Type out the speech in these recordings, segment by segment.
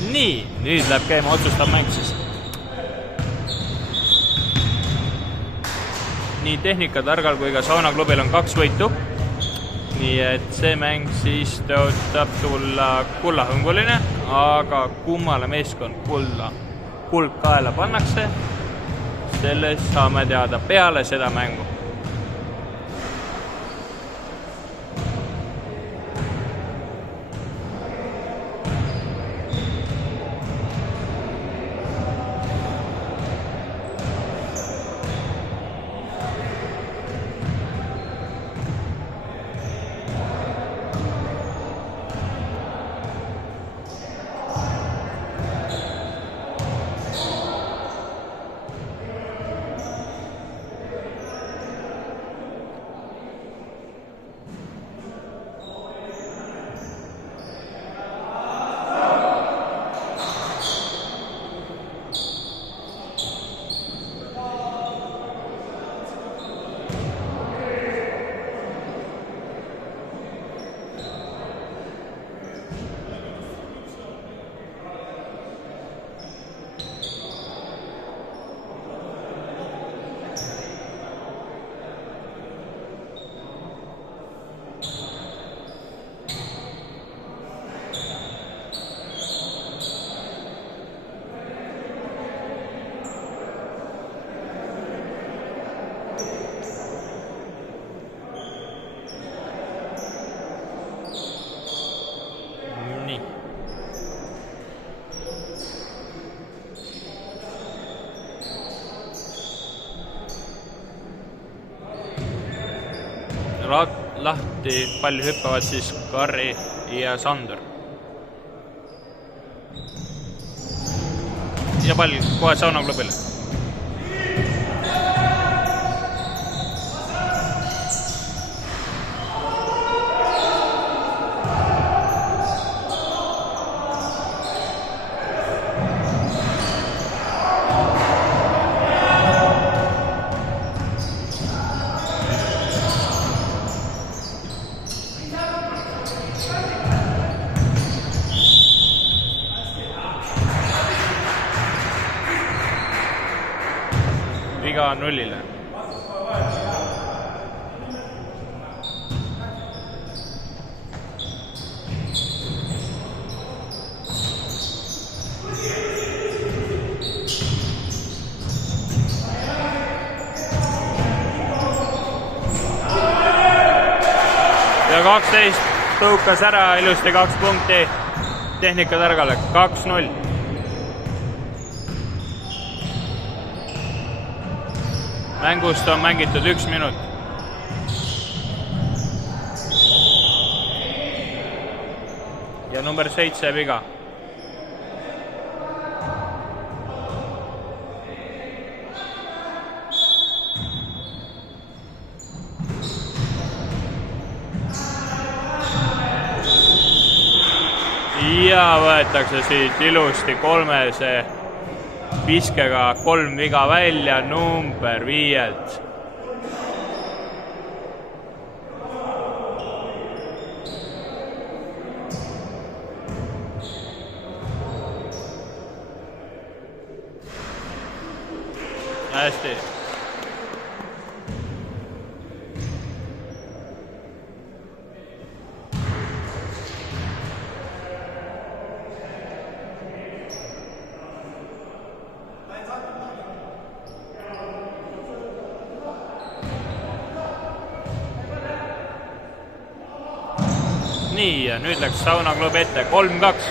Nii, nüüd läheb käima otsustav mäng siis. Nii Tehnikatargal kui ka Saunaklubil on 2 võitu. Nii et see mäng siis tõotab tulla kullahõnguline, aga kummale meeskond kuld kaela pannakse, sellest saame teada peale seda mängu. Lahti palli hüppavad siis Karri ja Sander. Ja pall kohe Saunaklubile. Viga nullile. Ja 12 tõukas ära ilusti 2 punkti Tehnikatargale, 2-0. Mängust on mängitud 1 minut. Ja number 7 viga. Ja võetakse siit ilusti 3 viskega 3 viga välja number 5. Hästi. Nii, ja nüüd läks Saunaklub ette 3-2.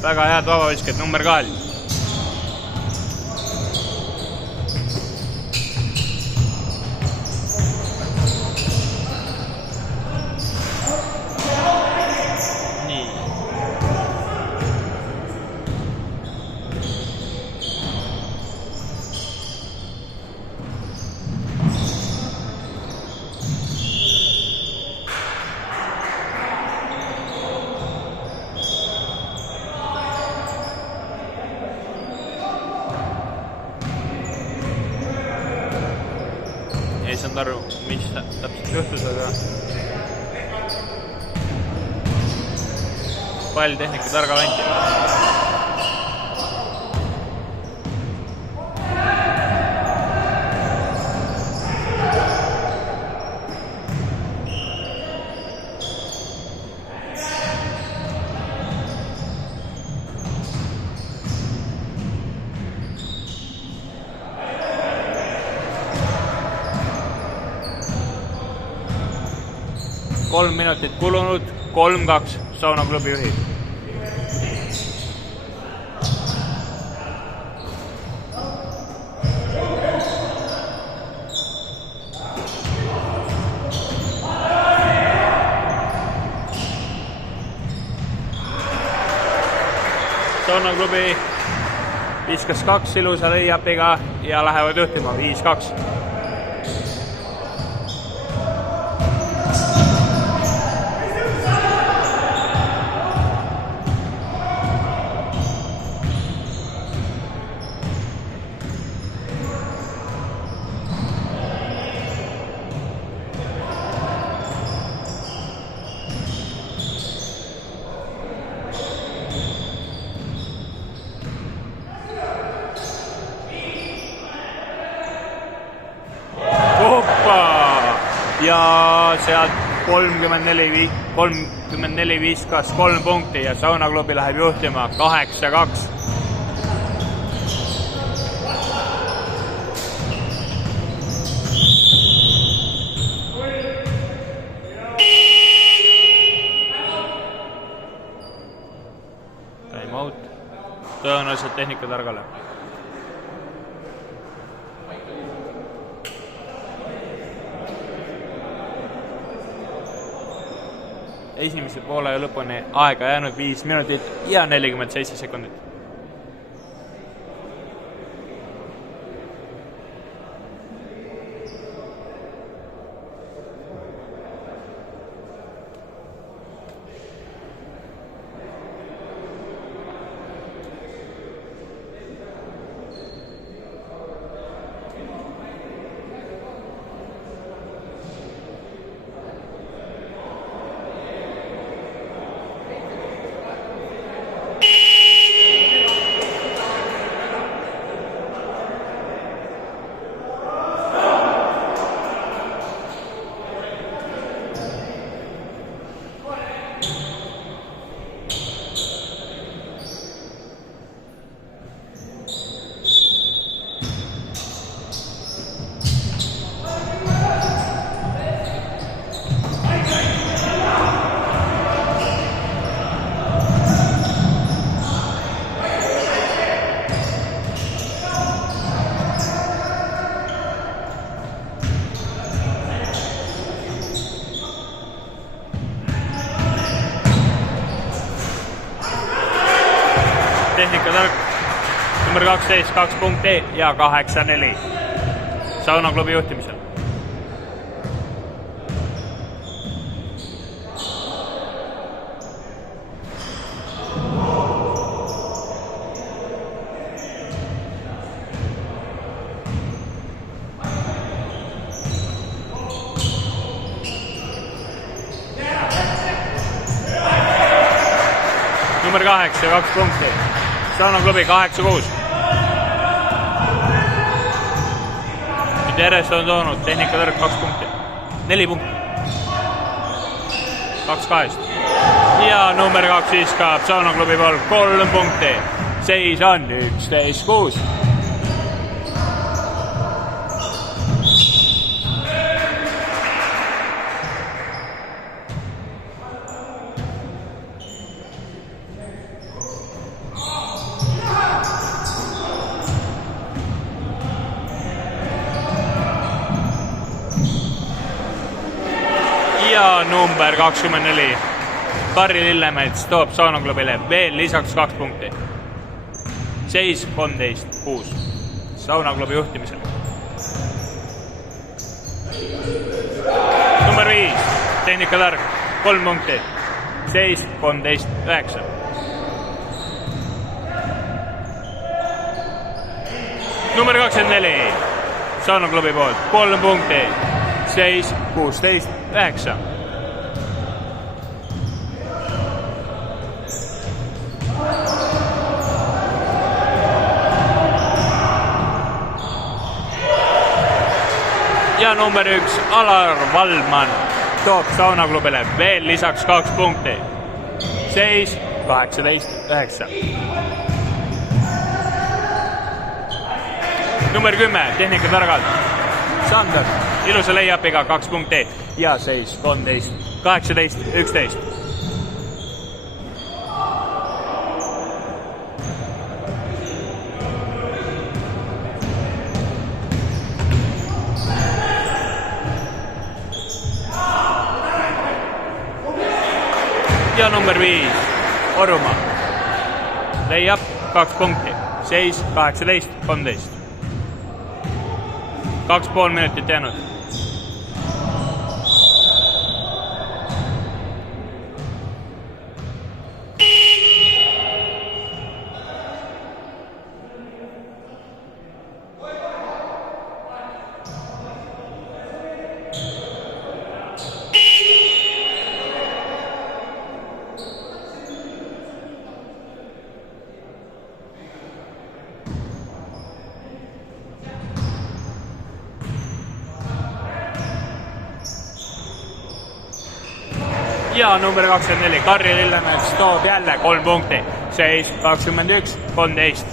Väga head vabavisked number 2. Nii. Ei saanud aru, mis täpselt juhtus, aga pall tehnika targa vanti. Kolm minutit kulunud, 3-2 saunaklubi juhib. Saunaklubi viskas 2 ilusa lõiapiga ja lähevad juhtima 5-2. Ja sealt 34 viskas 3 punkti ja saunaklubi läheb juhtima 8-2. Time out. Tõenäoliselt tehnika targale. Esimese poole lõpuni aega jäänud 5 minutit ja 47 sekundit. Tehnika tark number 12, 2 punkti ja 8-4 saunaklubi juhtimisel. Number 8 ja 2 punkti. Saunaklubi 8-6. Nüüd järjest on toonud tehnika tark 2 punkti. 4 punkti. 2-2. Ja number 2 viskab saunaklubi pool 3 punkti. Seis on 11-6. Ja number 24. Karri Lillemets toob saunaklubile veel lisaks 2 punkti. Seis 13-6 saunaklubi juhtimisel. Number 5. Tehnika tark 3 punkti. Seis 13-9. Number 24. Saunaklubi poolt 3 punkti. Seis 16-9. ja number 1 Alar Valdman toob saunaklubile veel lisaks 2 punkti. Seis 18-9. Number 10 Tehnikatargalt Sander ilusa layupiga 2 punkti ja seis 13-18-11. Ja number 5 Orumaa layup 2 punkti, seis 18-13. 2,5 minutit jäänud. Ja number 24 Karri Lillemets toob jälle 3 punkti, seis 21-13.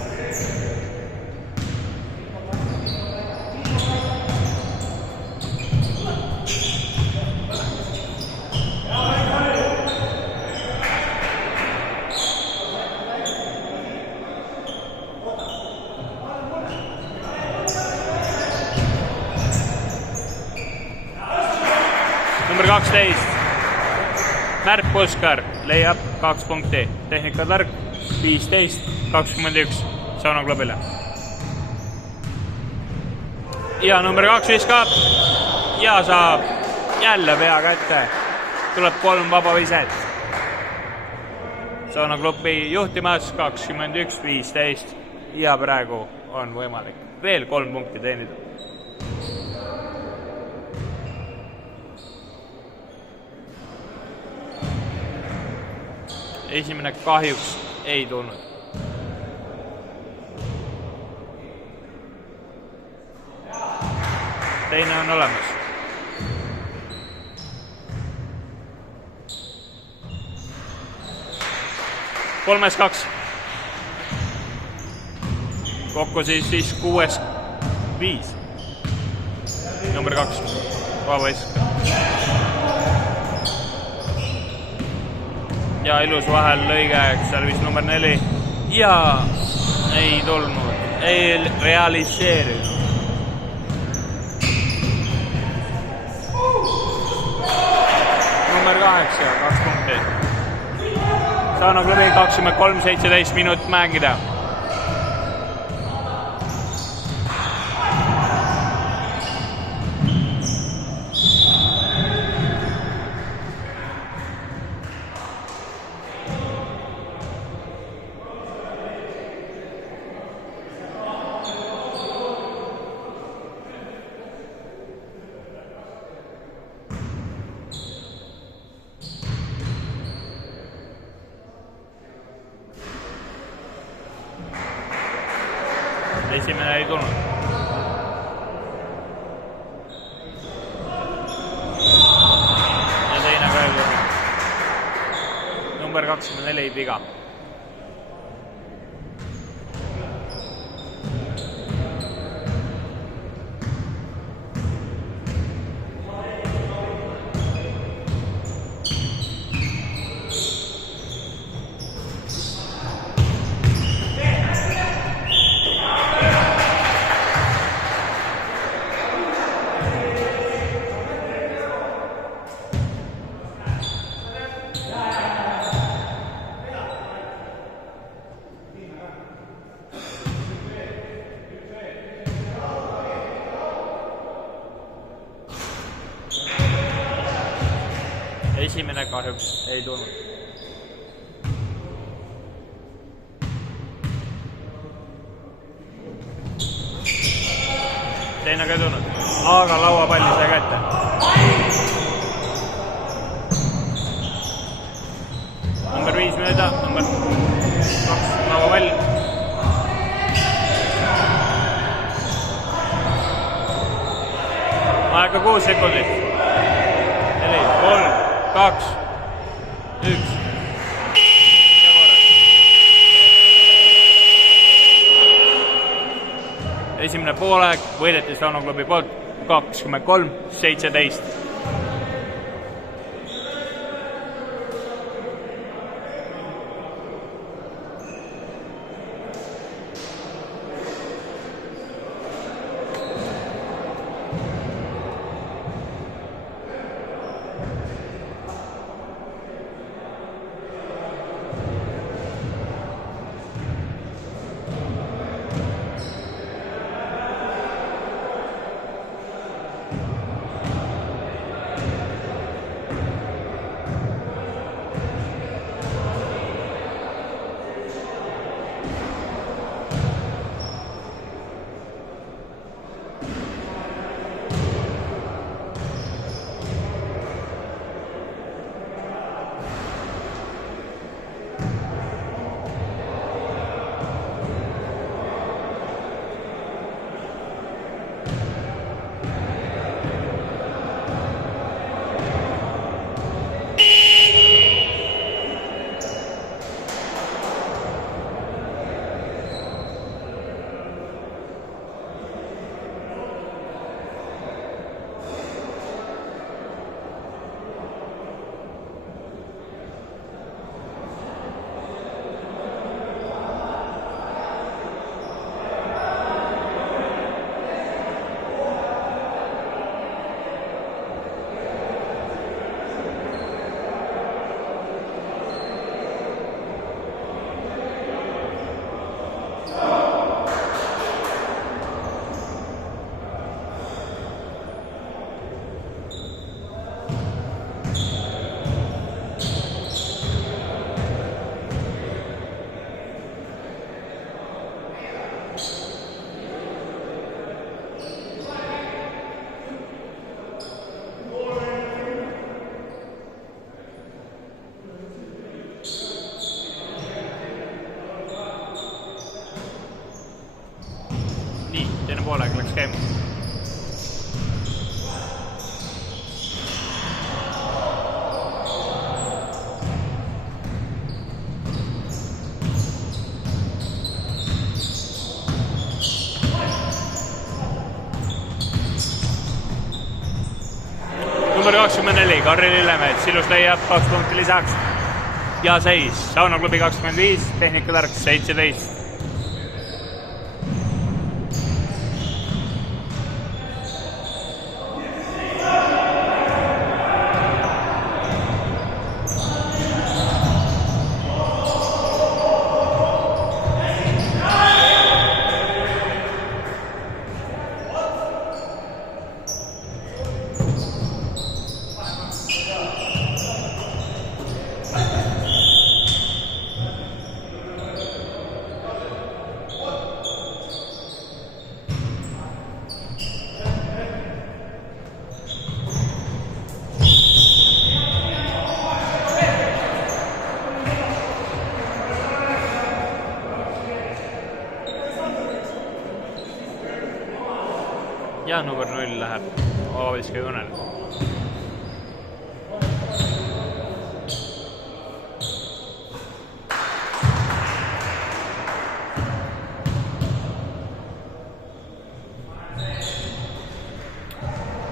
Number 12 Märt Puskar leiab 2 punkti, Tehnikatark 15-21 saunaklubile. Ja number 2 viskab ja saab jälle pea kätte. Tuleb 3 vaba viset. Saunaklubi juhtimas 21-15 ja praegu on võimalik veel 3 punkti teenida. Esimene kahjuks ei tulnud. Teine on olemas. Kolmes 2. Kokku siis 6-5. Number 2. Vaba iska. Ja ilus vahel lõige, servis number 4 ja ei tulnud, ei realiseerinud. Number 8, 2 punkti. Saunaklubi 23-17 minut mängida. Esimene ei tulnud. Ja teine ka ei tulnud. Number 24 viga. Esimene kahjuks ei tulnud. Teine ka ei tulnud, aga lauapalli sai kätte. Number 5 mööda, number 2 lauapall. Aeg 6 sekundit. 4, 3, 2, 1. Esimene poolaeg võideti Saunaklubi poolt 23-17. Teine poolaeg läks käima. Number 24, Karri Lillemets, ilus leiab 2 punkti lisaks. Ja seis, Saunaklubi 25, Tehnikatark 17. Ja number 0 läheb Aaviska Junel.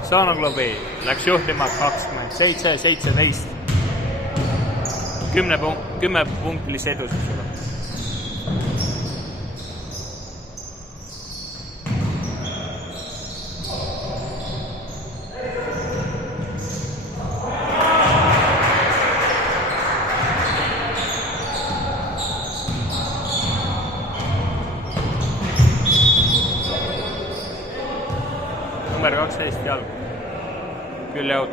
Saunaklubi läks juhtima 27-17. 10 punktilise edususega. Number 12 jalg. Küll jaut.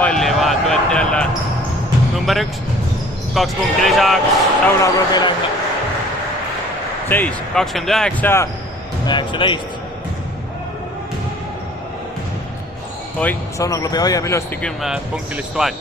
palli vahelt võeti jälle number 1. 2 punkti lisaks Saunaklubile. Seis 29-19. Saunaklubi hoiab ilusti 10 punktilist vahet.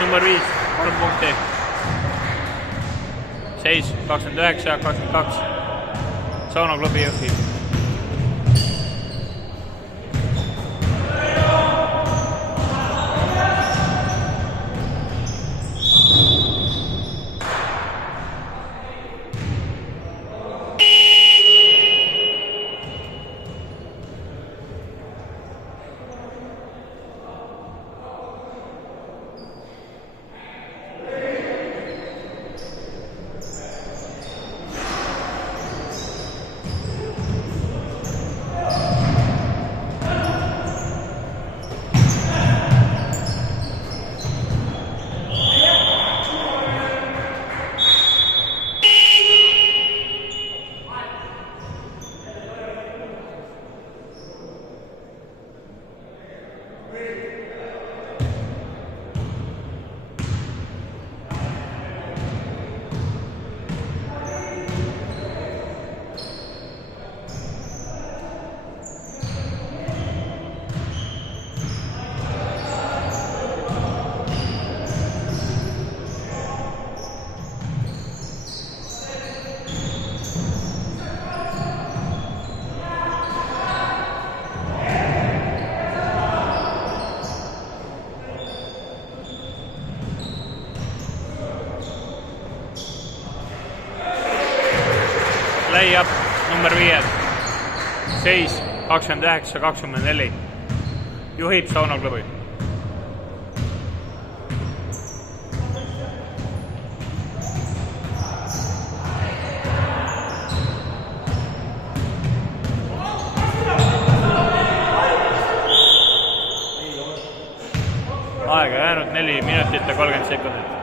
Number 5, 3 punkti. Seis 29-22. Saunaklubi juhib. Lay-up number 5. Seis 29-24. Juhib Saunaklubi. Aega jäänud 4 minutit ja 30 sekundit.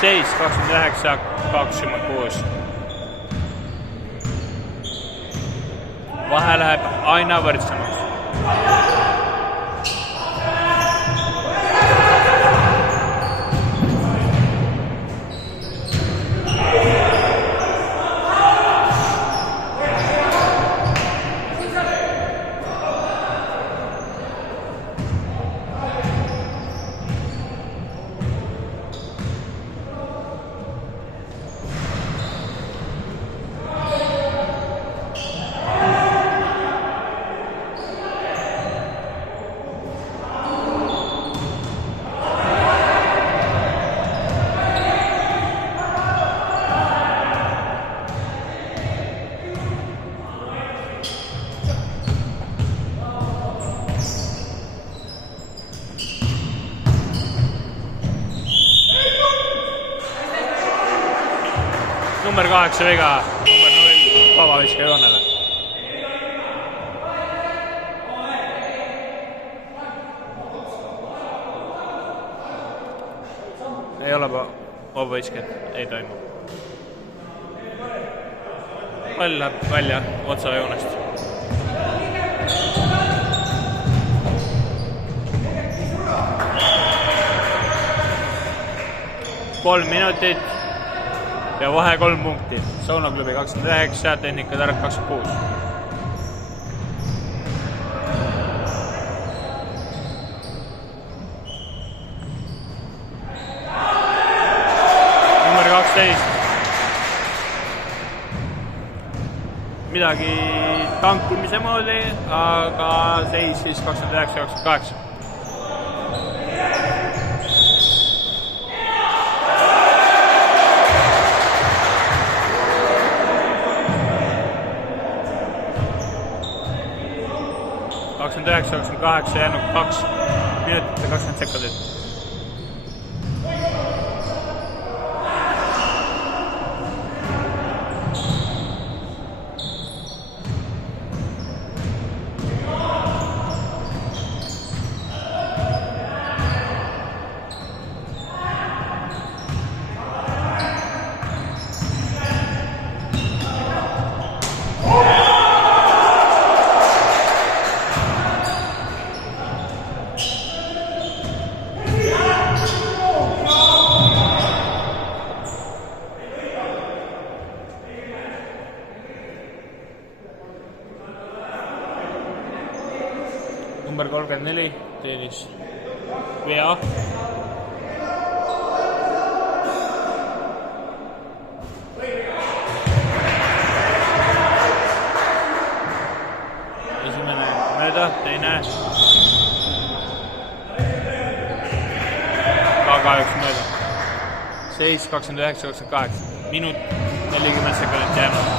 Seis 29-26. Vahe läheb aina võrdsemaks. Number 8 viga, number 0 vabaviske joonele. Ei ole vabavisket, ei toimu. Pall läheb välja otsajoonest. Kolm minutit ja vahe 3 punkti. Saunaklubi 29, Tehnika Tark 26. Number 12. Midagi tankimise moodi, aga seis siis 29-28. jäänud 2 minutit ja 20 sekundit. Number 34 teenis vea. Esimene mööda, teine ka kahjuks mööda. Seis 29-28, minut 40 sekundit jäänud.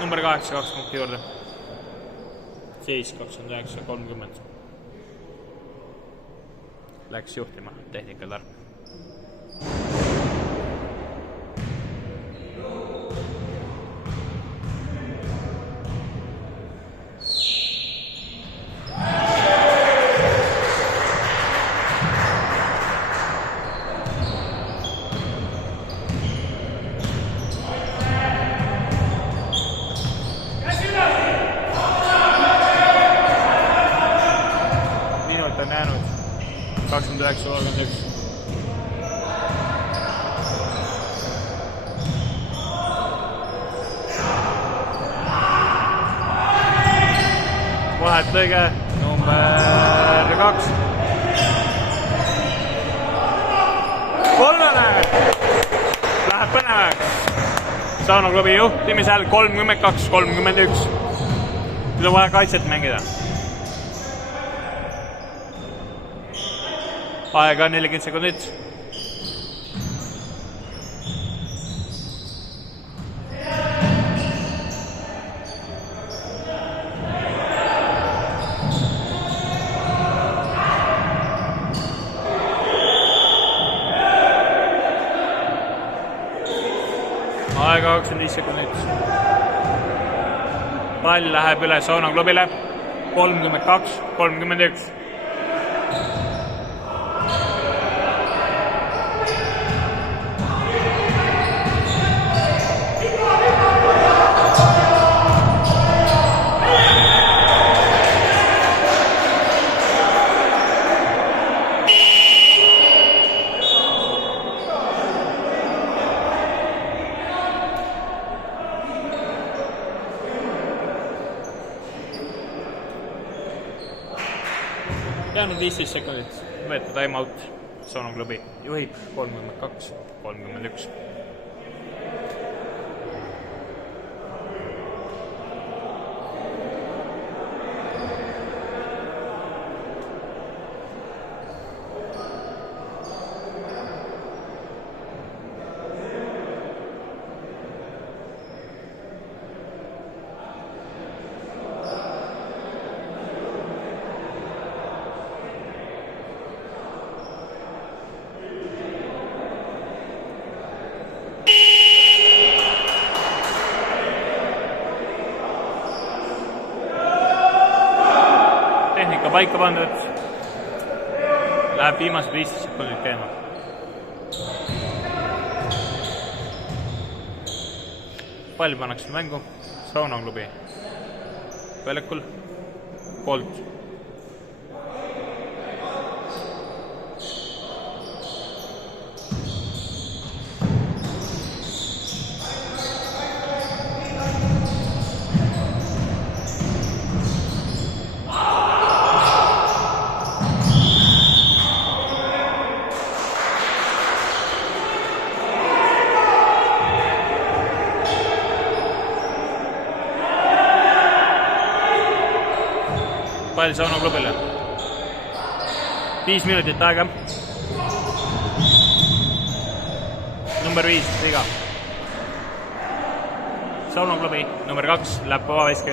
Number 8, 2 punkti juurde. Seis 29-30. Läks juhtima tehnikatark. On jäänud 29-31. Vahet lõige number 2. Kolmene läheb põnevaks. Saunaklubi juhtimisel 32-31. Nüüd on vaja kaitset mängida. Aega 40 sekundit. Aega 25 sekundit. Pall läheb üle Saunaklubile 32-31. Jäänud 15 sekundit, võetud time out, Saunaklubi juhib 32-31. Tehnika paika pandud, läheb viimased 15 sekundit käima. Pall pannakse mängu Saunaklubi väljakul poolt. pall Saunaklubile. 5 minutit aega. Number 5, viga. Saunaklubi, number 2, läheb vabaviske.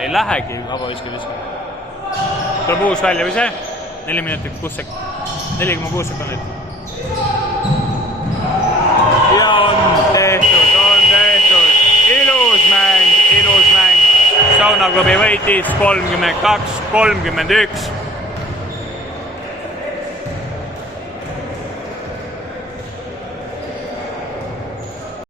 Ei lähegi vabaviske viske. Tuleb uus välja või see? 4 minutit, 4,6 sekundit. Ja on tehtud. Ilus mäng. Saunaklubi võitis 32-31.